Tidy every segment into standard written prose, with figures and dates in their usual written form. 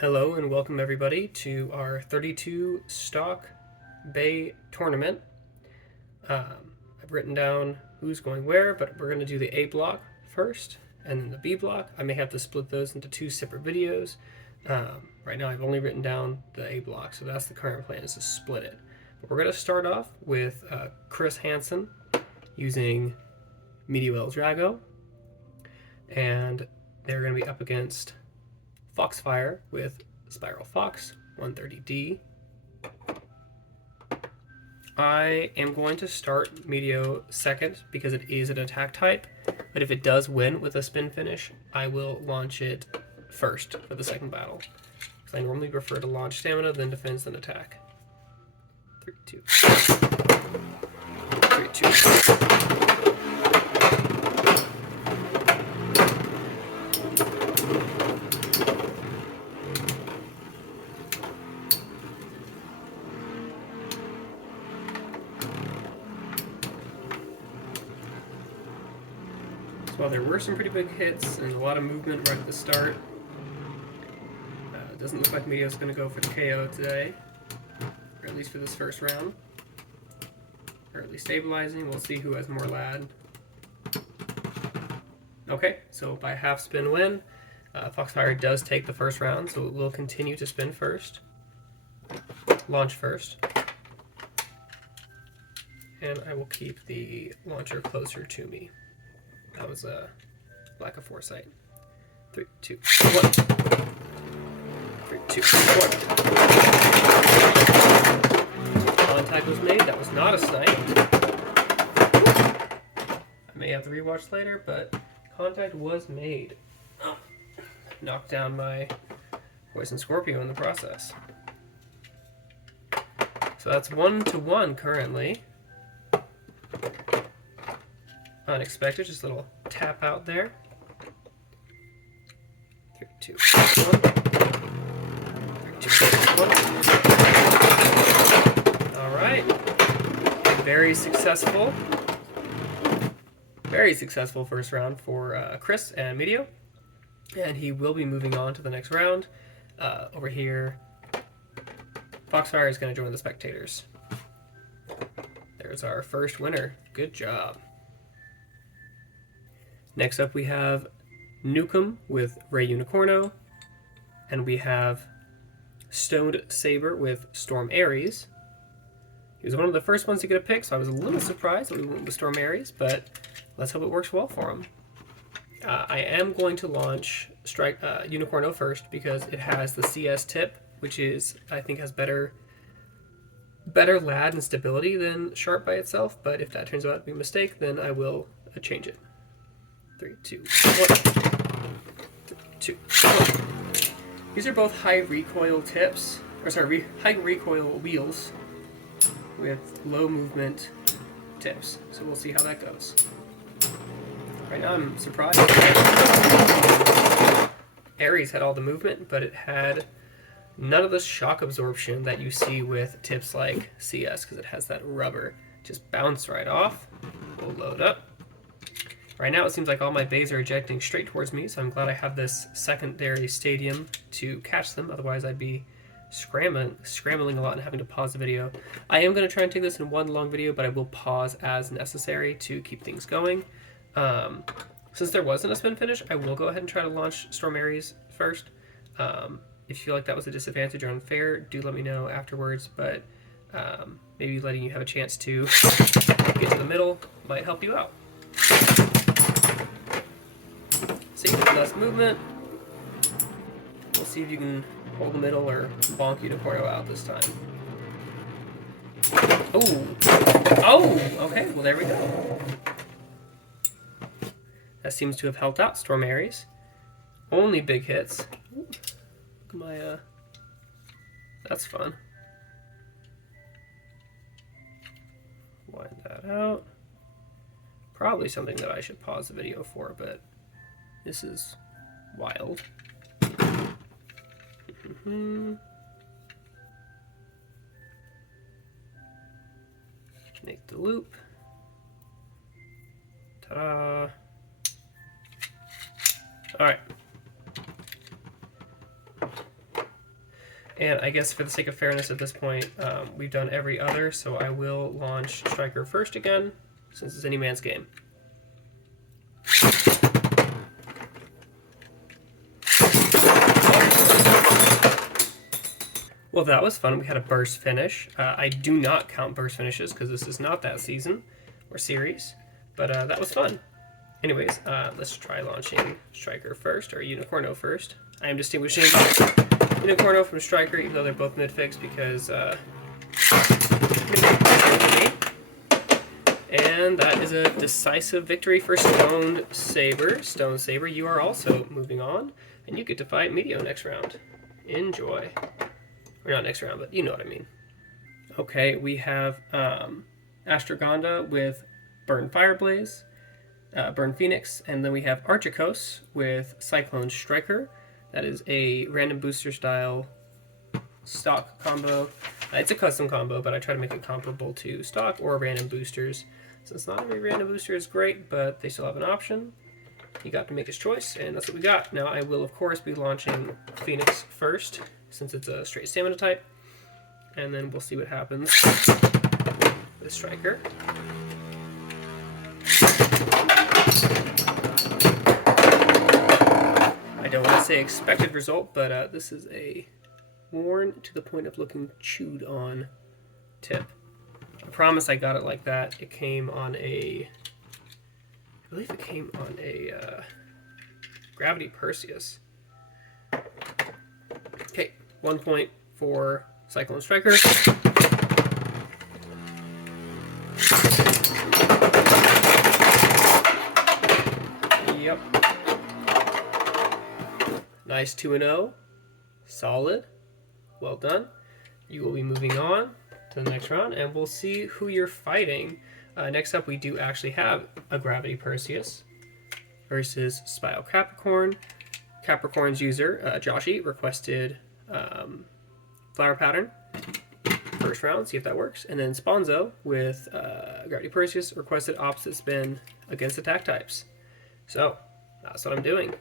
Hello and welcome everybody to our 32 stock bay tournament. I've written down who's going where, but we're going to do the A block first and then the B block. I may have to split those into two separate videos. Right now I've only written down the A block, so that's the current plan, is to split it. But we're going to start off with Chris Hansen using Meteor El Drago, and they're going to be up against Foxfire with Spiral Fox 130D. I am going to start Meteor second because it is an attack type, but if it does win with a spin finish, I will launch it first for the second battle. Because I normally prefer to launch stamina, then defense, then attack. 3, 2. 3, 2. While there were some pretty big hits and a lot of movement right at the start, it doesn't look like Meteor's going to go for the KO today, or at least for this first round. Early stabilizing, we'll see who has more lad. Okay, so by half spin win, Foxfire does take the first round, so it will continue to spin first, launch first, and I will keep the launcher closer to me. That was a lack of foresight. 3, 2, 1. 3, 2, 1. Contact was made. That was not a snipe. I may have to rewatch later, but contact was made. Knocked down my Poison Scorpio in the process. So that's 1-1 currently. Unexpected, just a little tap out there. 3, 2, 1. 3, 2, 1. All right. Very successful first round for Chris and Meteor. And he will be moving on to the next round. Over here, Foxfire is going to join the spectators. There's our first winner. Good job. Next up we have Nukem with Ray Unicorno, and we have Stoned Saber with Storm Ares. He was one of the first ones to get a pick, so I was a little surprised that we went with Storm Ares, but let's hope it works well for him. I am going to launch Unicorno first because it has the CS tip, which is, I think, has better lad and stability than Sharp by itself, but if that turns out to be a mistake, then I will change it. 3, 2, 1. 3, 2, 1. These are both high recoil tips, high recoil wheels with low movement tips. So we'll see how that goes. Right now I'm surprised. Ares had all the movement, but it had none of the shock absorption that you see with tips like CS, because it has that rubber. Just bounce right off. We'll load up. Right now it seems like all my bays are ejecting straight towards me, so I'm glad I have this secondary stadium to catch them. Otherwise I'd be scrambling a lot and having to pause the video. I am going to try and take this in one long video, but I will pause as necessary to keep things going. Since there wasn't a spin finish, I will go ahead and try to launch Storm Ares first. If you feel like that was a disadvantage or unfair, do let me know afterwards, but maybe letting you have a chance to get to the middle might help you out. See, less movement. We'll see if you can hold the middle or bonk Unicorno out this time. Oh, okay, well there we go. That seems to have helped out Storm Ares. Only big hits. Ooh, look at my, that's fun. Wind that out. Probably something that I should pause the video for, but this is wild. Make the loop. Ta-da. Alright. And I guess for the sake of fairness at this point, we've done every other, so I will launch Striker first again, since it's any man's game. Well, that was fun. We had a burst finish. I do not count burst finishes because this is not that season or series, but that was fun. Anyways, let's try launching Striker first, or Unicorno first. I am distinguishing Unicorno from Striker, even though they're both mid-fix, because and that is a decisive victory for Stone Saber. Stone Saber, you are also moving on, and you get to fight Meteo next round. Enjoy. Or not next round, but you know what I mean. Okay, we have Astragonda with Burn Fireblaze, Burn Phoenix, and then we have Archicos with Cyclone Striker. That is a random booster style stock combo. It's a custom combo, but I try to make it comparable to stock or random boosters. Since not every random booster is great, but they still have an option. He got to make his choice, and that's what we got. Now I will, of course, be launching Phoenix first, since it's a straight stamina type. And then we'll see what happens with Striker. I don't want to say expected result, but this is a worn to the point of looking chewed on tip. I promise I got it like that. It came on a... I believe it came on a Gravity Perseus. Okay, 1 point for Cyclone Striker. Yep. Nice 2-0. Solid. Well done. You will be moving on to the next round, and we'll see who you're fighting. Next up, we do actually have a Gravity Perseus versus Spio Capricorn. Capricorn's user, Joshi, requested Flower Pattern first round, see if that works. And then Sponzo with Gravity Perseus requested Opposite Spin against attack types. So, that's what I'm doing.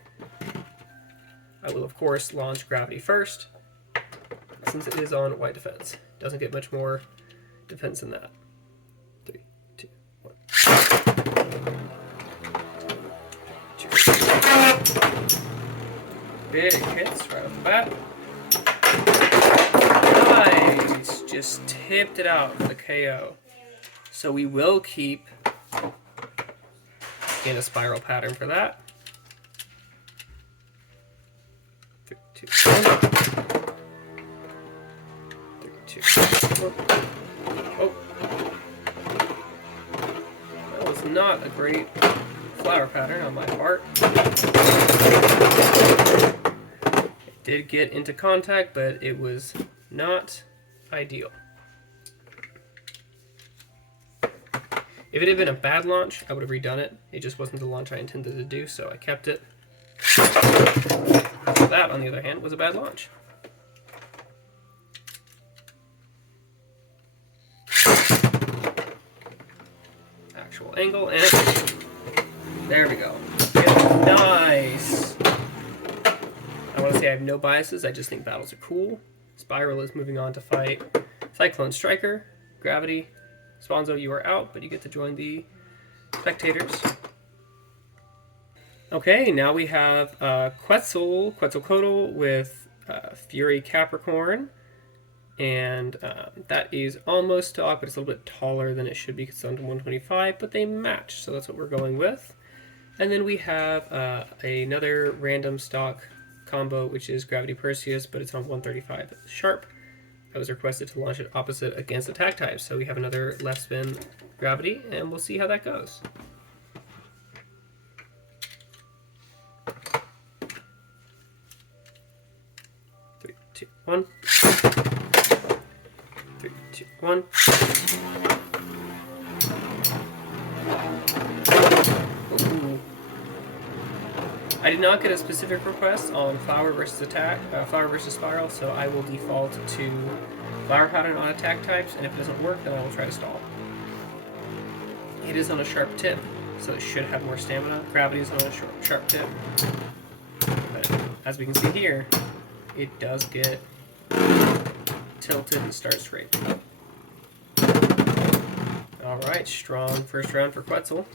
I will, of course, launch Gravity first, since it is on white defense. Doesn't get much more defense than that. 3, 2, 1. Big hits right off the bat. Nice! Just tipped it out for the KO. So we will keep in a Spiral Pattern for that. 3, 2, 1. 3, 2, 1. Oh. That was not a great Flower Pattern on my part. It did get into contact, but it was not ideal. If it had been a bad launch, I would have redone it. It just wasn't the launch I intended to do, so I kept it. That, on the other hand, was a bad launch. Actual angle, and there we go. Yeah, nice! I want to say I have no biases, I just think battles are cool. Spiral is moving on to fight Cyclone Striker. Gravity, Sponzo, you are out, but you get to join the spectators. Okay, now we have Quetzalcoatl with Fury Capricorn. And that is almost stock, but it's a little bit taller than it should be because it's on 125, but they match, so that's what we're going with. And then we have another random stock combo, which is Gravity Perseus, but it's on 135 sharp. I was requested to launch it opposite against attack types, so we have another left spin Gravity, and we'll see how that goes. Three, 2, 1. 3, 2, 1. Ooh. I did not get a specific request on Flower versus attack, Flower versus Spiral, so I will default to Flower Pattern on attack types, and if it doesn't work, then I will try to stall. It is on a sharp tip, so it should have more stamina. Gravity is on a sharp tip, but as we can see here, it does get tilted and start straight. Alright, strong first round for Quetzal.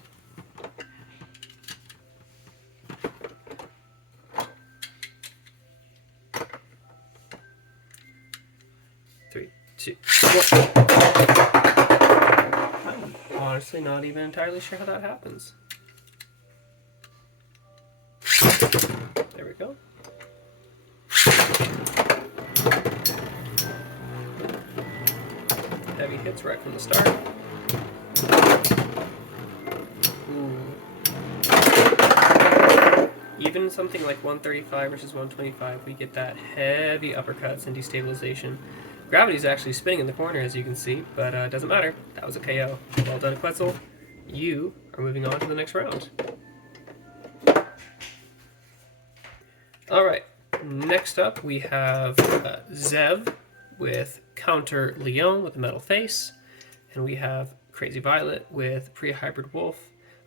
Three, two, one. I'm honestly not even entirely sure how that happens. There we go. Heavy hits right from the start. Ooh. Even something like 135 versus 125, we get that heavy uppercuts and destabilization. Gravity's actually spinning in the corner, as you can see, but it doesn't matter. That was a KO. Well done, Quetzal. You are moving on to the next round. Alright, next up we have Zev with Counter Leon with a metal face, and we have Crazy Violet with Pre-Hybrid Wolf.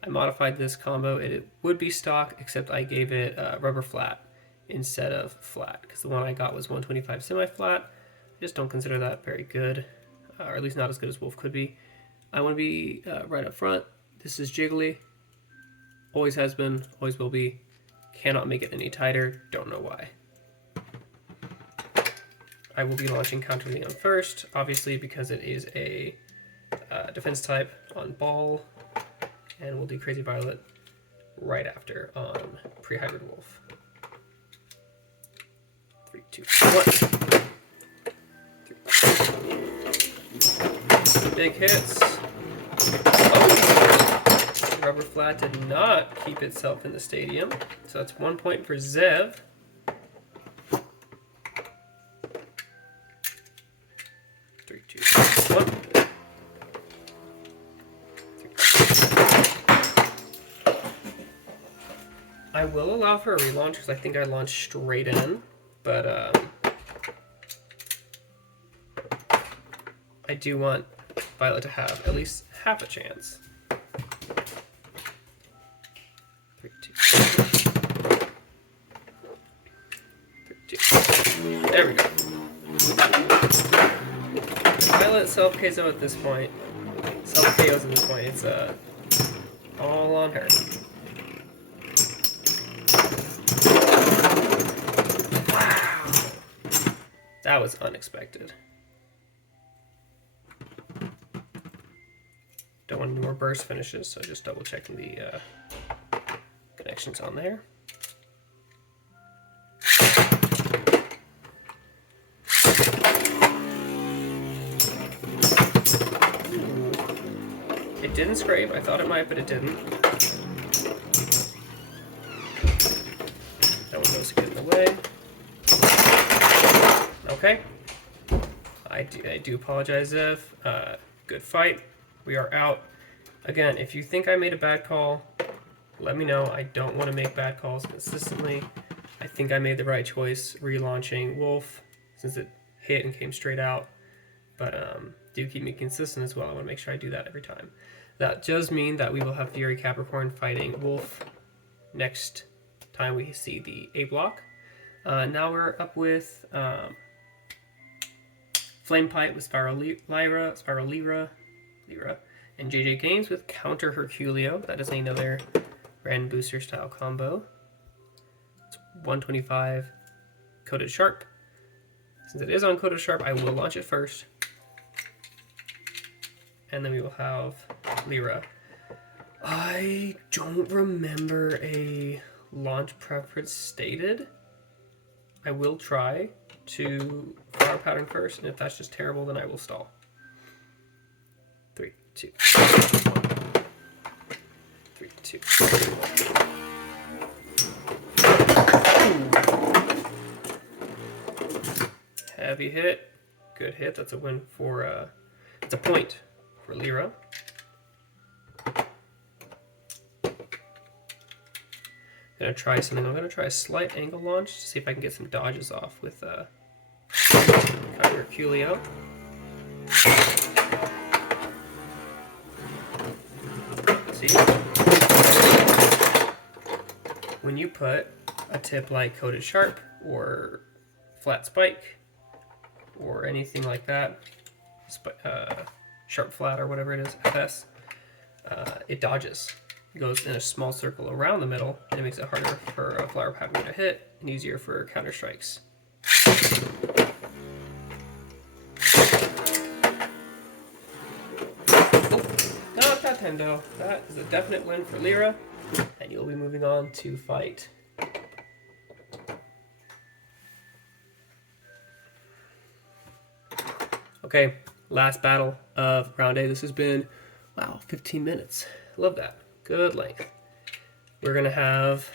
I modified this combo. It would be stock, except I gave it rubber flat instead of flat, because the one I got was 125 semi-flat. I just don't consider that very good, or at least not as good as Wolf could be. I want to be right up front. This is Jiggly. Always has been, always will be. Cannot make it any tighter. Don't know why. I will be launching Counter Leon first, obviously because it is a defense type on ball, and we'll do Crazy Violet right after on Pre-Hybrid Wolf. 3, 2, 1. Big hits. Oh! Rubber flat did not keep itself in the stadium, so that's 1 point for Zev. Three, two, one. I will allow for a relaunch because I think I launched straight in, but I do want Violet to have at least half a chance. 3, 2, 3, 2. There we go. Violet self KO at this point. Self KOs at this point. It's all on her. Wow, that was unexpected. Don't want any more burst finishes, so just double checking the connections on there. It didn't scrape. I thought it might, but it didn't. That one goes to get in the way. Okay. I do apologize, Zev. Good fight. We are out. Again, if you think I made a bad call, let me know. I don't want to make bad calls consistently. I think I made the right choice relaunching Wolf since it hit and came straight out. But do keep me consistent as well. I want to make sure I do that every time. That does mean that we will have Fury Capricorn fighting Wolf next time we see the A block. Now we're up with Flame Pipe with Spiralira, and JJ Games with Counter Herculeo. That is another Grand Booster style combo. It's 125 Coated Sharp. Since it is on Coated Sharp, I will launch it first. And then we will have Lyra. I don't remember a launch preference stated. I will try to flower pattern first, and if that's just terrible, then I will stall. 3, 2, 1. 3, 2, 1. Heavy hit. Good hit. That's a win for, it's a point for Lyra. Gonna try something. I'm gonna try a slight angle launch to see if I can get some dodges off with Herculeo. See, when you put a tip like Coated Sharp or Flat Spike, or anything like that, sharp flat or whatever it is, FS, it dodges. It goes in a small circle around the middle, and it makes it harder for a flower powder to hit and easier for counter strikes. Not that Tendo. That is a definite win for Lyra, and you'll be moving on to fight. Okay, last battle of round A. This has been, wow, 15 minutes. Love that. Good length. We're going to have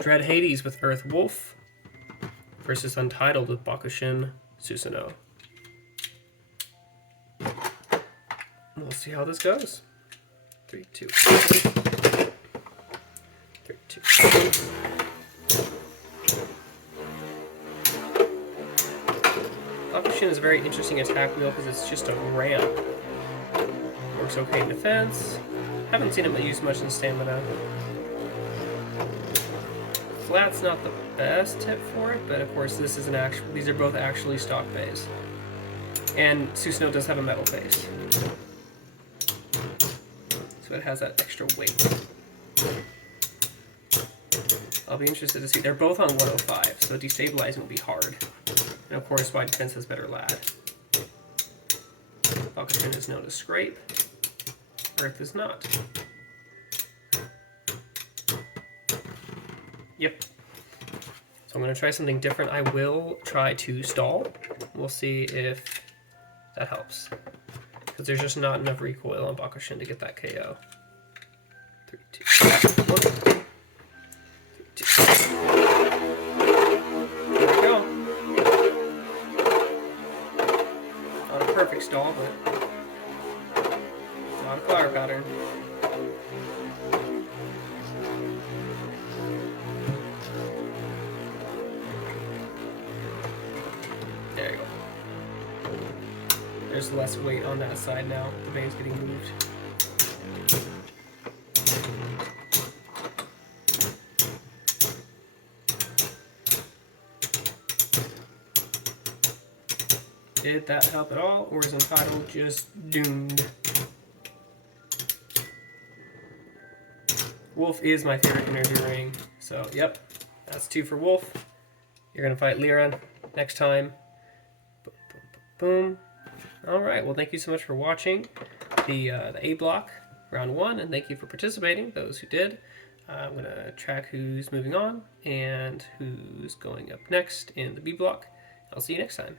Dread Hades with Earth Wolf versus Untitled with Bakushin Susanoo. We'll see how this goes. 3, 2, 1. 3, 2, 1. Bakushin is a very interesting attack wheel because it's just a ramp. Works okay in defense. Haven't seen him used much in stamina. Flat's not the best tip for it, but of course this is an actual. These are both actually stock bays, and Susanoo does have a metal base, so it has that extra weight. I'll be interested to see. They're both on 105, so destabilizing will be hard. And of course, wide defense has better lad. Bakushin is known to scrape. Earth is not. Yep. So I'm going to try something different. I will try to stall. We'll see if that helps. Because there's just not enough recoil on Bakushin to get that KO. 3, 2, 1. 3, 2. There we go. Not a perfect stall, but not a flower pattern. There you go. There's less weight on that side now. The bay's getting moved. Did that help at all, or is Untitled just doomed? Wolf is my favorite energy ring, so yep, that's 2 for Wolf. You're gonna fight Lyra next time. Boom, boom, boom, boom. All right, well, thank you so much for watching the A block, round 1, and thank you for participating, those who did. I'm gonna track who's moving on and who's going up next in the B block. I'll see you next time.